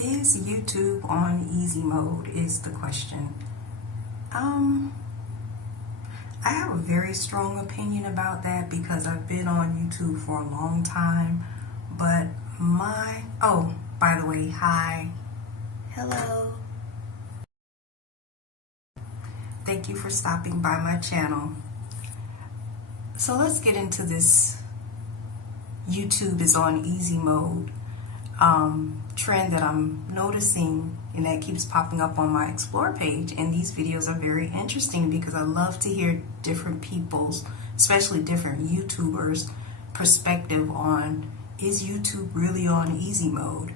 Is YouTube on easy mode is the question. I have a very strong opinion about that because I've been on YouTube for a long time. But oh, by the way, hi, hello. Thank you for stopping by my channel. So let's get into this YouTube is on easy mode trend that I'm noticing, and that keeps popping up on my explore page. And these videos are very interesting because I love to hear different people's, especially different YouTubers, perspective on, is YouTube really on easy mode?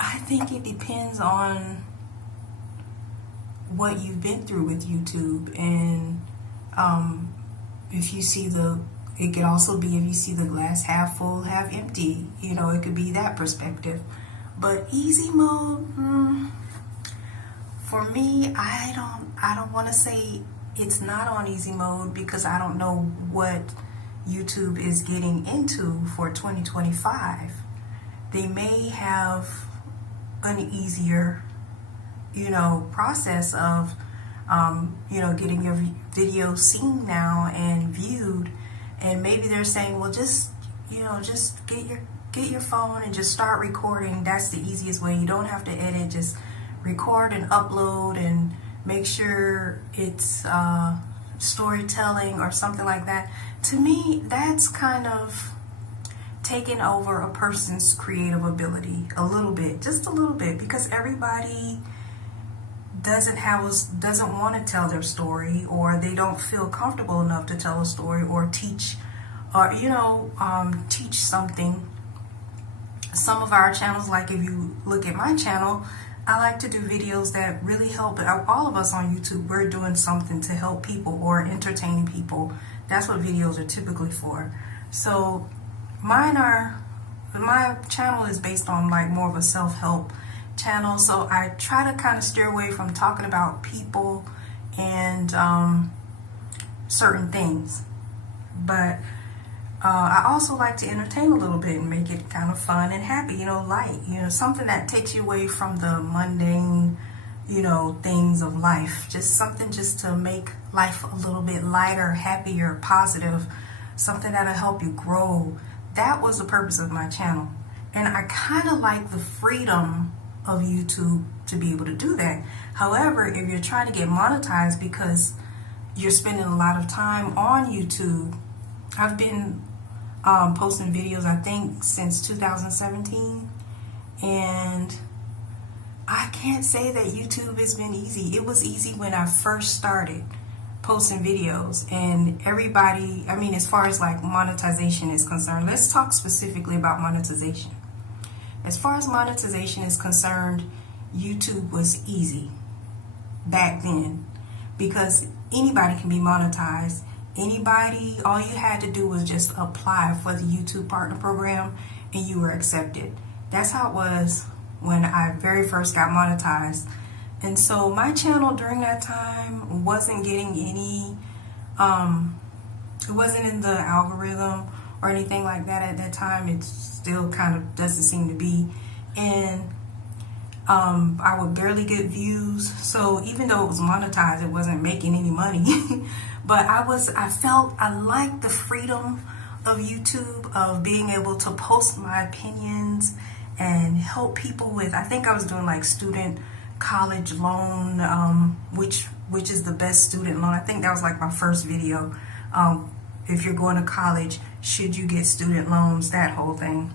I think it depends on what you've been through with YouTube, and if you see it could also be if you see the glass half full, half empty. You know, it could be that perspective. But easy mode, for me, I don't want to say it's not on easy mode because I don't know what YouTube is getting into for 2025. They may have an easier, process of, getting your video seen now and viewed. And maybe they're saying, well, just get your phone and just start recording. That's the easiest way. You don't have to edit. Just record and upload and make sure it's storytelling or something like that. To me, that's kind of taking over a person's creative ability a little bit, just a little bit, because everybody doesn't want to tell their story, or they don't feel comfortable enough to tell a story or teach, or teach something. Some of our channels, like if you look at my channel, I like to do videos that really help. All of us on YouTube, we're doing something to help people or entertain people. That's what videos are typically for. So my channel is based on like more of a self-help channel. So I try to kind of steer away from talking about people and certain things. But I also like to entertain a little bit and make it kind of fun and happy, light, something that takes you away from the mundane, things of life. Just something just to make life a little bit lighter, happier, positive, something that'll help you grow. That was the purpose of my channel. And I kind of like the freedom of YouTube to be able to do that. However, if you're trying to get monetized because you're spending a lot of time on YouTube, I've been posting videos, I think, since 2017, and I can't say that YouTube has been easy. It was easy when I first started posting videos, and everybody, as far as like monetization is concerned, let's talk specifically about monetization. As far as monetization is concerned, YouTube was easy back then because anybody can be monetized. Anybody, all you had to do was just apply for the YouTube Partner Program and you were accepted. That's how it was when I very first got monetized. And so my channel during that time wasn't getting any, it wasn't in the algorithm or anything like that at that time. It still kind of doesn't seem to be. And I would barely get views. So even though it was monetized, it wasn't making any money. But I liked the freedom of YouTube, of being able to post my opinions and help people with, I think I was doing like student college loan, which is the best student loan. I think that was like my first video. If you're going to college, should you get student loans, that whole thing.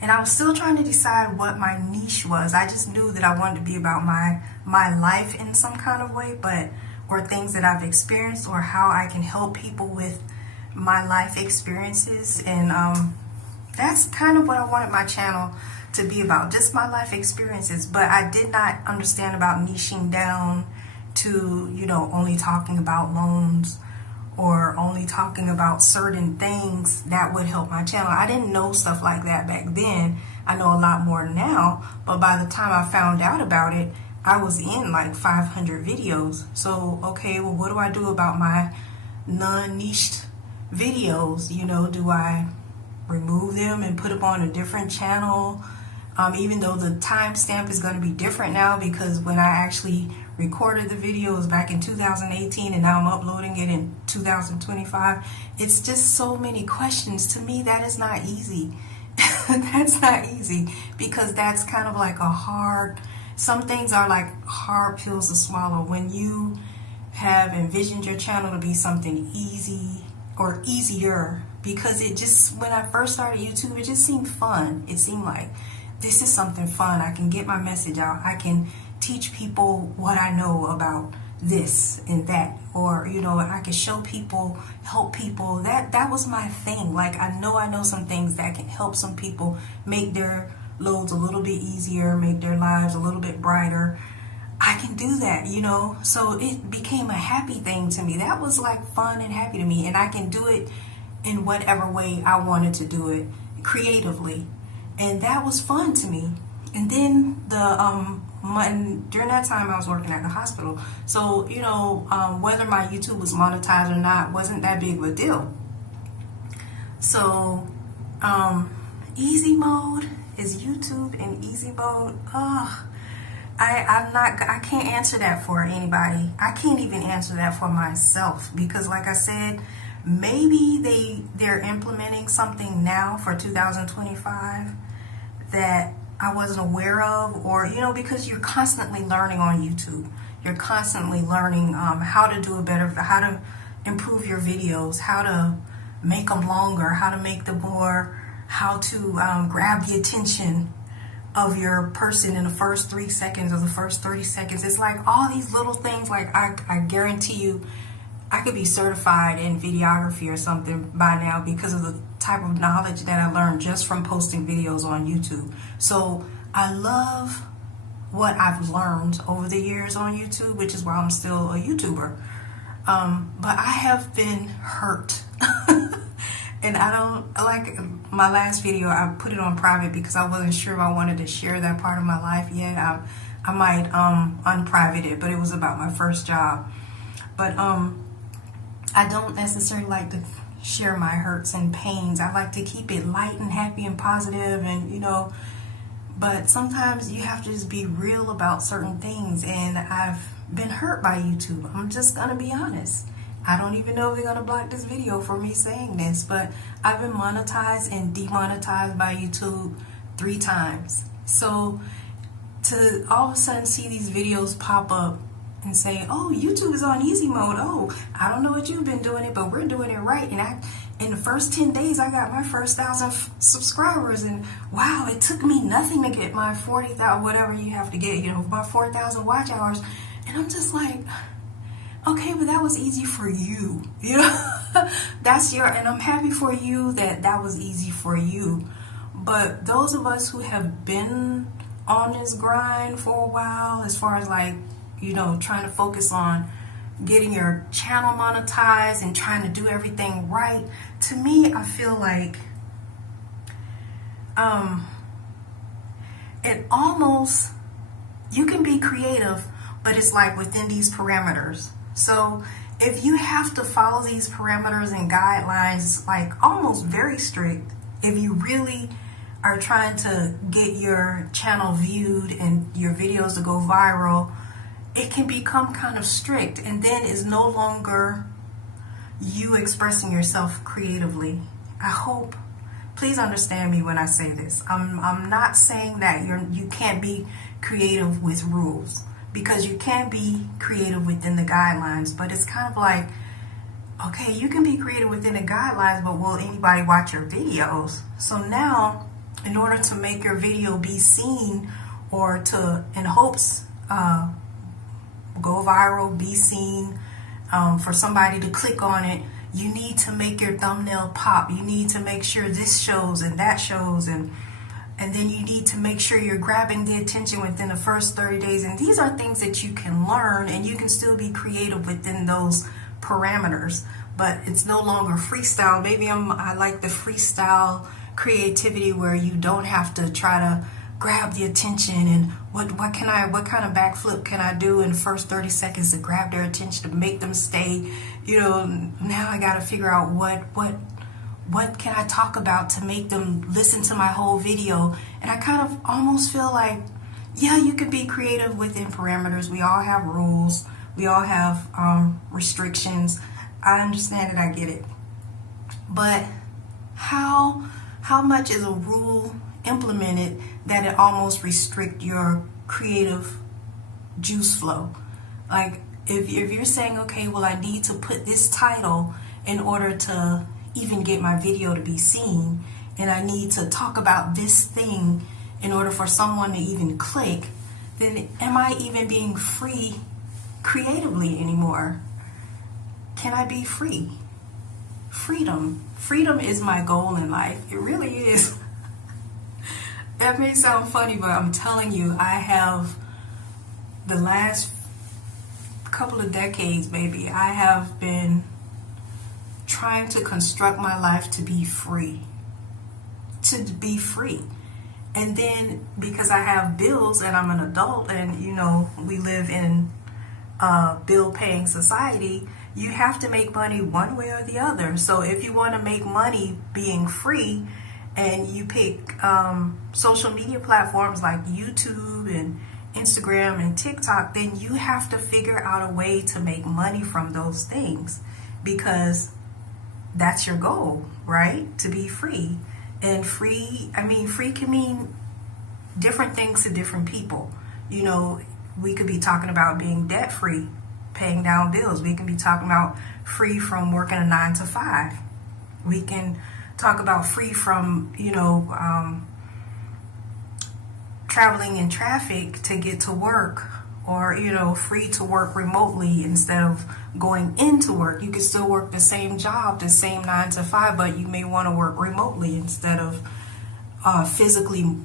And I was still trying to decide what my niche was. I just knew that I wanted to be about my life in some kind of way, or things that I've experienced, or how I can help people with my life experiences. And that's kind of what I wanted my channel to be about, just my life experiences. But I did not understand about niching down to, only talking about loans or only talking about certain things that would help my channel. I didn't know stuff like that back then. I know a lot more now, but by the time I found out about it, I was in like 500 videos. So, okay, well, what do I do about my non-niched videos? Do I remove them and put them on a different channel? Even though the timestamp is going to be different now, because when I actually recorded the video was back in 2018 and now I'm uploading it in 2025. It's just so many questions. To me, that is not easy. That's not easy, because that's kind of like a hard, some things are like hard pills to swallow when you have envisioned your channel to be something easy or easier. Because it just, when I first started YouTube, it just seemed fun. It seemed like, this is something fun. I can get my message out. I can teach people what I know about this and that, or I can show people, help people. That was my thing. Like, I know some things that can help some people make their loads a little bit easier, make their lives a little bit brighter. I can do that, so it became a happy thing to me. That was like fun and happy to me, and I can do it in whatever way I wanted to do it, creatively, and that was fun to me. And then during that time I was working at the hospital, so whether my YouTube was monetized or not wasn't that big of a deal. So easy mode, is YouTube in easy mode? I can't answer that for anybody. I can't even answer that for myself, because like I said, maybe they're implementing something now for 2025 that I wasn't aware of, or because you're constantly learning on YouTube. You're constantly learning how to do it better, how to improve your videos, how to make them longer, how to make them more, how to grab the attention of your person in the first 3 seconds or the first 30 seconds. It's like all these little things. Like I guarantee you, I could be certified in videography or something by now because of the type of knowledge that I learned just from posting videos on YouTube. So I love what I've learned over the years on YouTube, which is why I'm still a YouTuber. But I have been hurt. And I don't, like my last video, I put it on private because I wasn't sure if I wanted to share that part of my life yet. I might unprivate it, but it was about my first job. But I don't necessarily like to share my hurts and pains. I like to keep it light and happy and positive, and but sometimes you have to just be real about certain things, and I've been hurt by YouTube. I'm just gonna be honest. I don't even know if they're gonna block this video for me saying this, but I've been monetized and demonetized by YouTube 3 times. So to all of a sudden see these videos pop up and say, oh, YouTube is on easy mode. Oh, I don't know what you've been doing it, but we're doing it right. And in the first 10 days, I got my first 1,000 subscribers. And wow, it took me nothing to get my 40,000, whatever you have to get, my 4,000 watch hours. And I'm just like, okay, but that was easy for you. That's and I'm happy for you that was easy for you. But those of us who have been on this grind for a while, as far as like, trying to focus on getting your channel monetized and trying to do everything right, to me, I feel like it almost, you can be creative, but it's like within these parameters. So if you have to follow these parameters and guidelines, like almost very strict, if you really are trying to get your channel viewed and your videos to go viral, it can become kind of strict, and then it's no longer you expressing yourself creatively. I hope, please understand me when I say this. I'm not saying that you can't be creative with rules, because you can be creative within the guidelines, but it's kind of like, okay, you can be creative within the guidelines, but will anybody watch your videos? So now, in order to make your video be seen, or to, in hopes, go viral, be seen, for somebody to click on it, you need to make your thumbnail pop. You need to make sure this shows and that shows, and then you need to make sure you're grabbing the attention within the first 30 days. And these are things that you can learn, and you can still be creative within those parameters. But it's no longer freestyle. Maybe I like the freestyle creativity where you don't have to try to grab the attention and what kind of backflip can I do in the first 30 seconds to grab their attention, to make them stay. Now I got to figure out what can I talk about to make them listen to my whole video And I kind of almost feel like, yeah, you can be creative within parameters. We all have rules. We all have restrictions. I understand it. I get it. But how much is a rule implemented that it almost restrict your creative juice flow? Like if you're saying, okay, well, I need to put this title in order to even get my video to be seen, and I need to talk about this thing in order for someone to even click, then am I even being free creatively anymore? Can I be free? Freedom is my goal in life. It really is. That may sound funny, but I'm telling you, I have the last couple of decades, maybe, I have been trying to construct my life to be free. To be free. And then because I have bills and I'm an adult and, you know, we live in a bill-paying society, you have to make money one way or the other. So if you want to make money being free and you pick social media platforms like YouTube and Instagram and TikTok, then you have to figure out a way to make money from those things, because that's your goal, right? To be free. And free can mean different things to different people. You know, we could be talking about being debt free, paying down bills. We can be talking about free from working a 9-to-5. We can talk about free from, you know, traveling in traffic to get to work, or, you know, free to work remotely instead of going into work. You can still work the same job, the same 9-to-5, but you may want to work remotely instead of physically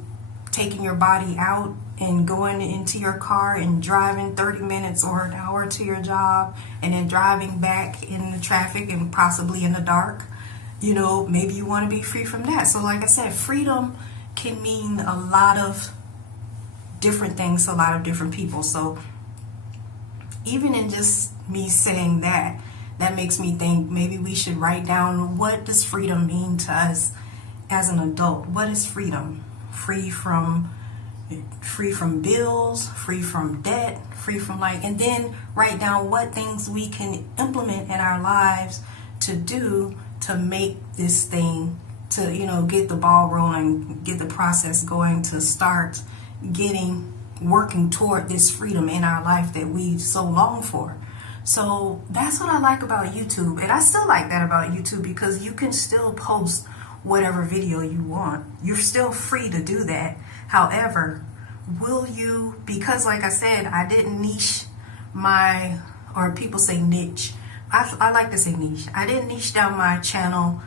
taking your body out and going into your car and driving 30 minutes or an hour to your job and then driving back in the traffic and possibly in the dark. You know, maybe you want to be free from that. So like I said, freedom can mean a lot of different things to a lot of different people. So even in just me saying that, that makes me think maybe we should write down, what does freedom mean to us as an adult? What is freedom? Free from bills, free from debt, free from and then write down what things we can implement in our lives to do to make this thing, to, you know, get the ball rolling, get the process going, to start working toward this freedom in our life that we so long for. So that's what I like about YouTube. And I still like that about YouTube, because you can still post whatever video you want. You're still free to do that. However, will you, because like I said, I didn't niche or people say niche. I like to say niche. I didn't niche down my channel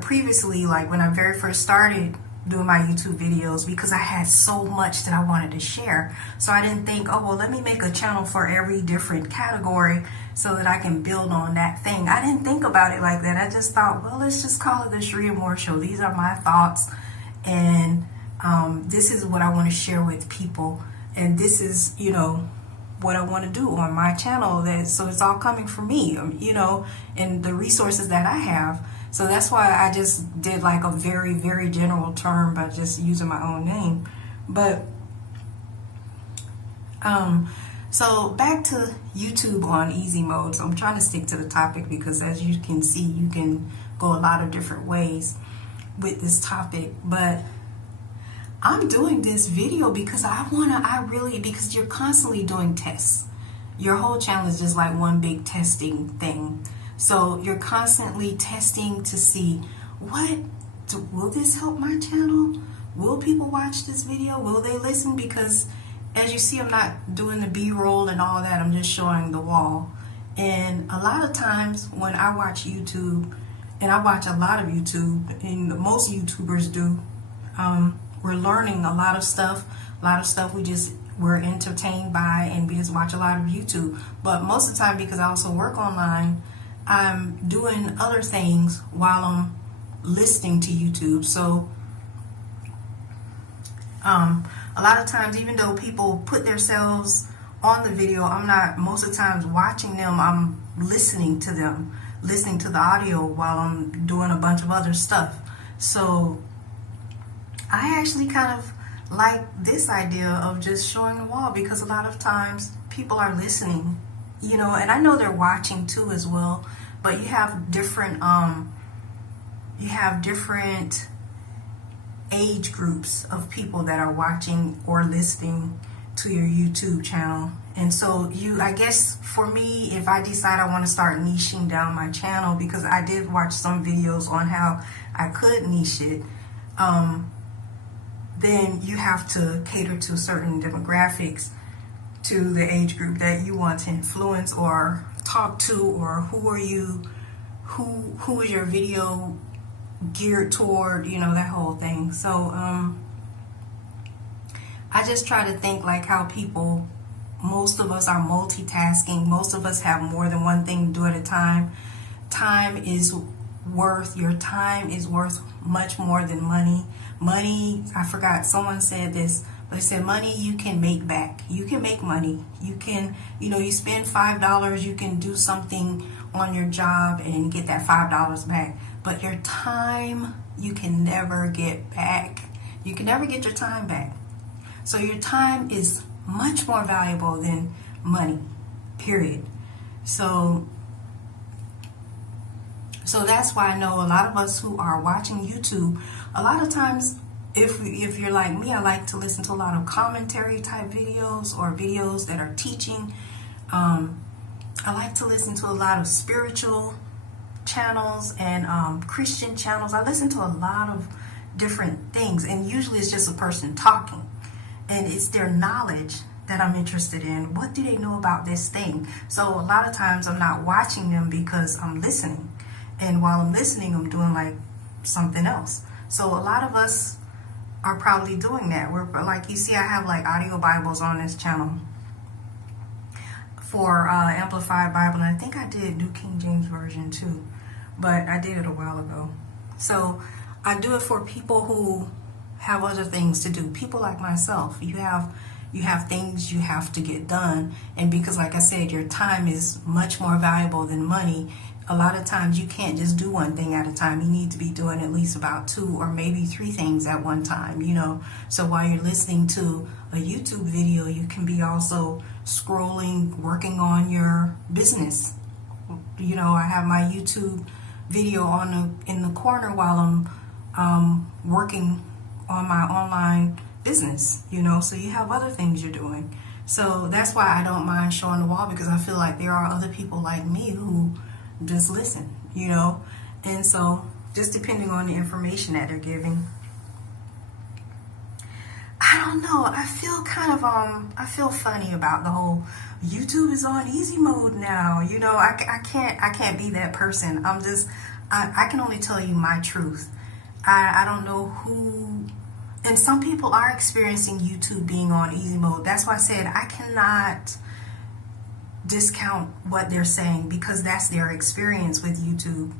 previously, like when I very first started doing my YouTube videos, because I had so much that I wanted to share. So I didn't think, oh, well, let me make a channel for every different category so that I can build on that thing. I didn't think about it like that. I just thought, well, let's just call it the Sheree Moore Show. These are my thoughts, and this is what I want to share with people. And this is, you know, what I want to do on my channel. So it's all coming from me, you know, and the resources that I have. So that's why I just did like a very, very general term by just using my own name. But so back to YouTube on easy mode. So I'm trying to stick to the topic, because as you can see, you can go a lot of different ways with this topic. But I'm doing this video because because you're constantly doing tests. Your whole channel is just like one big testing thing. So you're constantly testing to see, will this help my channel? Will people watch this video? Will they listen? Because as you see, I'm not doing the B-roll and all that. I'm just showing the wall. And a lot of times when I watch YouTube, and I watch a lot of YouTube, and most YouTubers do, we're learning a lot of stuff we're entertained by, and we just watch a lot of YouTube. But most of the time, because I also work online, I'm doing other things while I'm listening to YouTube. So a lot of times, even though people put themselves on the video, I'm not most of the times watching them. I'm listening to them, listening to the audio while I'm doing a bunch of other stuff. So I actually kind of like this idea of just showing the wall, because a lot of times people are listening, you know, and I know they're watching too as well, but you have different age groups of people that are watching or listening to your YouTube channel. And so I guess for me, if I decide I want to start niching down my channel, because I did watch some videos on how I could niche it, then you have to cater to certain demographics, to the age group that you want to influence or talk to, or who is your video geared toward, you know, that whole thing. So I just try to think like how people, most of us are multitasking, most of us have more than one thing to do at a time. Your time is worth much more than money. Money, I forgot, someone said this, but they said money you can make back. You can make money. You can, you know, you spend $5, you can do something on your job and get that $5 back. But your time, you can never get back. You can never get your time back. So your time is much more valuable than money, period. So that's why I know a lot of us who are watching YouTube, a lot of times, if you're like me, I like to listen to a lot of commentary type videos or videos that are teaching. I like to listen to a lot of spiritual channels and Christian channels. I listen to a lot of different things, and usually it's just a person talking, and it's their knowledge that I'm interested in. What do they know about this thing? So a lot of times I'm not watching them because I'm listening, and while I'm listening, I'm doing like something else. So a lot of us are probably doing that. We're like, you see, I have like audio Bibles on this channel for Amplified Bible, and I think I did New King James Version too, but I did it a while ago. So I do it for people who have other things to do. People like myself, you have things you have to get done, and because, like I said, your time is much more valuable than money. A lot of times you can't just do one thing at a time. You need to be doing at least about 2 or maybe 3 things at one time, you know. So while you're listening to a YouTube video, you can be also scrolling, working on your business. You know, I have my YouTube video in the corner while I'm working on my online business, you know. So you have other things you're doing. So that's why I don't mind showing the wall, because I feel like there are other people like me who just listen, you know. And so just depending on the information that they're giving, I don't know, I feel kind of I feel funny about the whole YouTube is on easy mode now, you know. I can't be that person. I can only tell you my truth. I don't know who, and some people are experiencing YouTube being on easy mode. That's why I said I cannot discount what they're saying, because that's their experience with YouTube.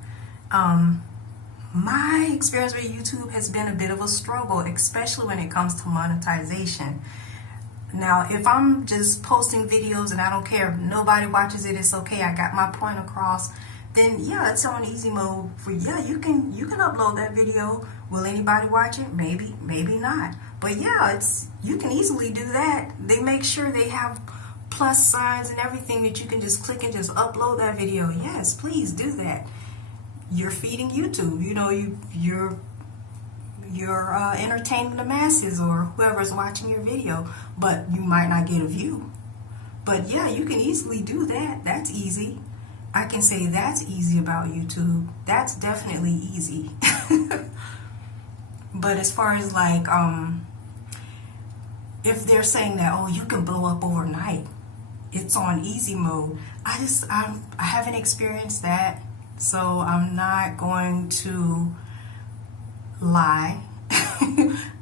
My experience with YouTube has been a bit of a struggle, especially when it comes to monetization. Now, if I'm just posting videos and I don't care if nobody watches it, it's okay, I got my point across, then yeah, it's on easy mode. For yeah, you can upload that video. Will anybody watch it? Maybe not. But yeah, you can easily do that. They make sure they have plus signs and everything that you can just click and just upload that video. Yes, please do that. You're feeding YouTube, you know, you're entertaining the masses or whoever's watching your video, but you might not get a view. But yeah, you can easily do that. That's easy. I can say that's easy about YouTube. That's definitely easy. But as far as like if they're saying that, oh, you can blow up overnight, it's on easy mode, I haven't experienced that, so I'm not going to lie.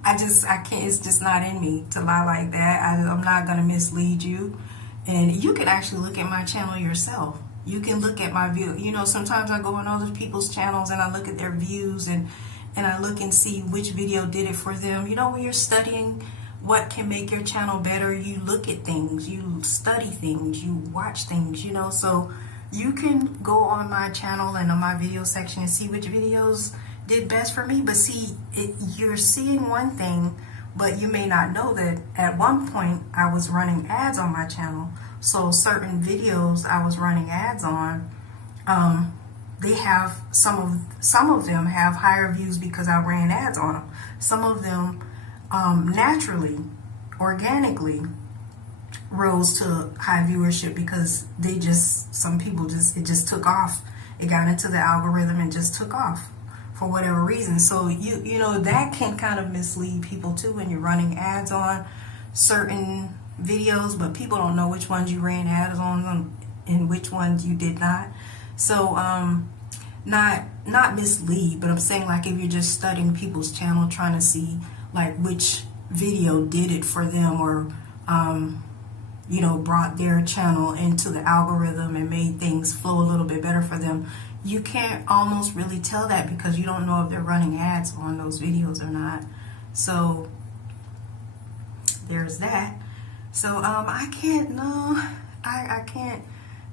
I can't, it's just not in me to lie like that. I'm not going to mislead you. And you can actually look at my channel yourself. You can look at my view. You know, sometimes I go on other people's channels and I look at their views and I look and see which video did it for them. You know, when you're studying what can make your channel better, you look at things, you study things, you watch things, you know. So you can go on my channel and on my video section and see which videos did best for me. But see, you're seeing one thing, but you may not know that at one point I was running ads on my channel. So certain videos I was running ads on, they have some of them have higher views because I ran ads on them. Some of them naturally, organically rose to high viewership because some people it just took off. It got into the algorithm and just took off for whatever reason. So you know that can kind of mislead people too when you're running ads on certain videos, but people don't know which ones you ran ads on and which ones you did not. So not mislead, but I'm saying, like, if you're just studying people's channel, trying to see like which video did it for them, or you know, brought their channel into the algorithm and made things flow a little bit better for them, you can't almost really tell that because you don't know if they're running ads on those videos or not. So there's that. So I can't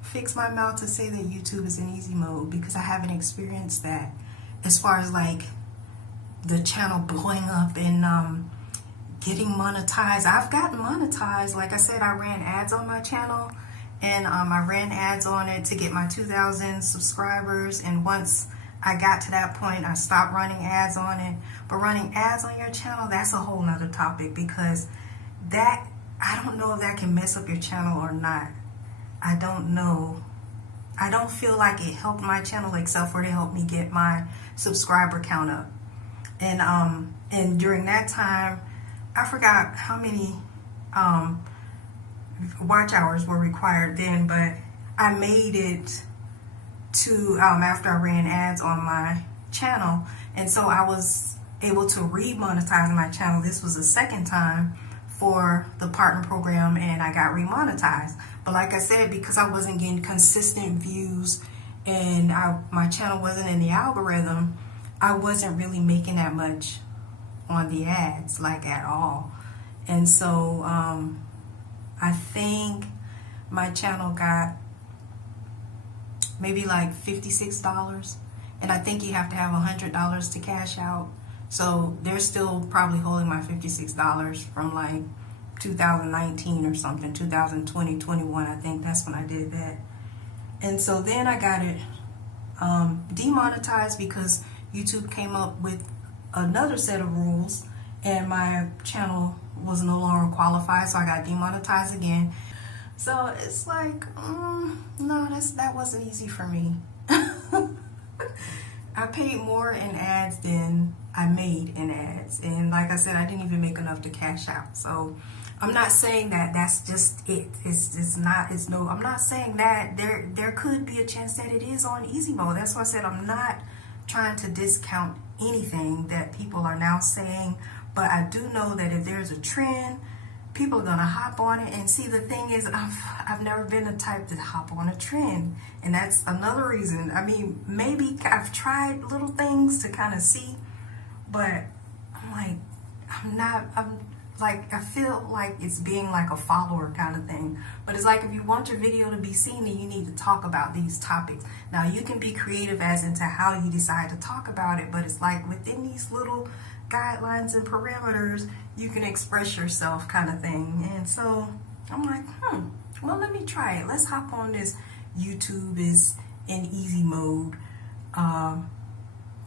fix my mouth to say that YouTube is in easy mode because I haven't experienced that as far as like the channel blowing up and getting monetized. I've gotten monetized. Like I said, I ran ads on my channel, and I ran ads on it to get my 2,000 subscribers, and once I got to that point, I stopped running ads on it. But running ads on your channel, that's a whole nother topic, because that, I don't know if that can mess up your channel or not. I don't know. I don't feel like it helped my channel except for to help me get my subscriber count up. And during that time, I forgot how many watch hours were required then, but I made it to after I ran ads on my channel, and so I was able to re-monetize my channel. This was the second time for the partner program, and I got remonetized. But like I said, because I wasn't getting consistent views and my channel wasn't in the algorithm, I wasn't really making that much on the ads, like at all. And so I think my channel got maybe like $56, and I think you have to have $100 to cash out. So they're still probably holding my $56 from like 2019 or something, 2020, 21. I think that's when I did that. And so then I got it demonetized because YouTube came up with another set of rules, and my channel was no longer qualified, so I got demonetized again. So it's like, no, that wasn't easy for me. I paid more in ads than I made in ads, and like I said, I didn't even make enough to cash out. So I'm not saying that that's just it. I'm not saying that there could be a chance that it is on easy mode. That's why I said I'm not trying to discount anything that people are now saying, but I do know that if there's a trend, people are gonna hop on it. And see, the thing is, I've never been the type to hop on a trend, and that's another reason. I mean, maybe I've tried little things to kind of see, but I feel like it's being like a follower kind of thing. But it's like, if you want your video to be seen, then you need to talk about these topics. Now, you can be creative as into how you decide to talk about it, but it's like within these little guidelines and parameters, you can express yourself kind of thing. And so I'm like, well, let me try it. Let's hop on this YouTube is in easy mode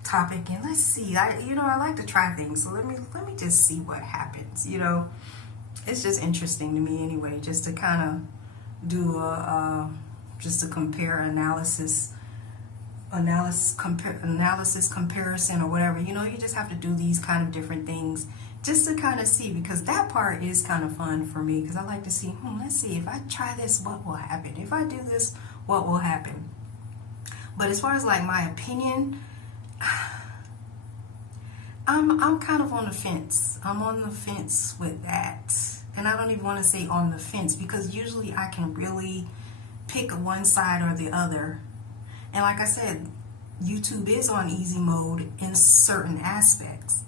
topic, and let's see. I like to try things, so let me just see what happens. It's just interesting to me anyway, just to kind of do just a analysis comparison or whatever. You just have to do these kind of different things just to kind of see, because that part is kind of fun for me, because I like to see, let's see, if I try this, what will happen? If I do this, what will happen? But as far as like my opinion, I'm kind of on the fence. I'm on the fence with that. And I don't even want to say on the fence, because usually I can really pick one side or the other. And like I said, YouTube is on easy mode in certain aspects,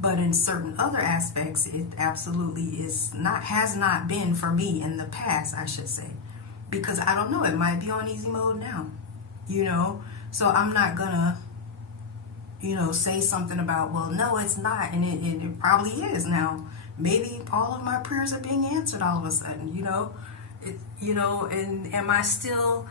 but in certain other aspects, it absolutely has not been for me in the past, I should say. Because I don't know, it might be on easy mode now, So I'm not gonna say something about, well, no, it's not, and it probably is now. Maybe all of my prayers are being answered all of a sudden, and am I still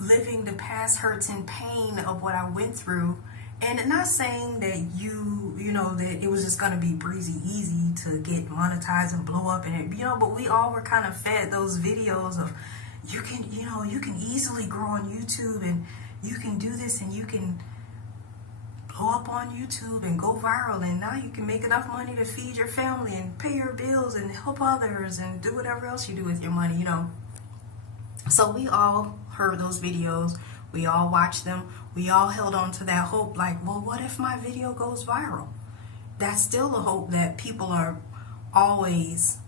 living the past hurts and pain of what I went through? And not saying that that it was just going to be breezy easy to get monetized and blow up, and but we all were kind of fed those videos of you can easily grow on YouTube, and you can do this, and you can blow up on YouTube and go viral, and now you can make enough money to feed your family and pay your bills and help others and do whatever else you do with your money, So we all heard those videos. We all watched them. We all held on to that hope, like, well, what if my video goes viral? That's still a hope that people are always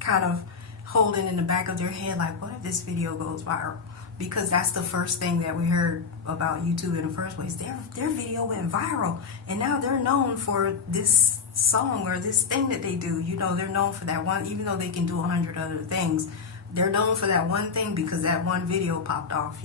kind of holding in the back of their head, like, what if this video goes viral? Because that's the first thing that we heard about YouTube in the first place. Their video went viral, and now they're known for this song or this thing that they do. They're known for that one, even though they can do 100 other things. They're known for that one thing because that one video popped off,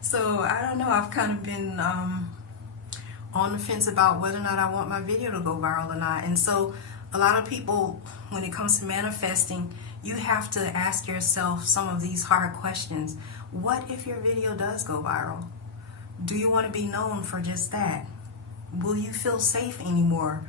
So I don't know. I've kind of been on the fence about whether or not I want my video to go viral or not. And so a lot of people, when it comes to manifesting, you have to ask yourself some of these hard questions. What if your video does go viral? Do you want to be known for just that? Will you feel safe anymore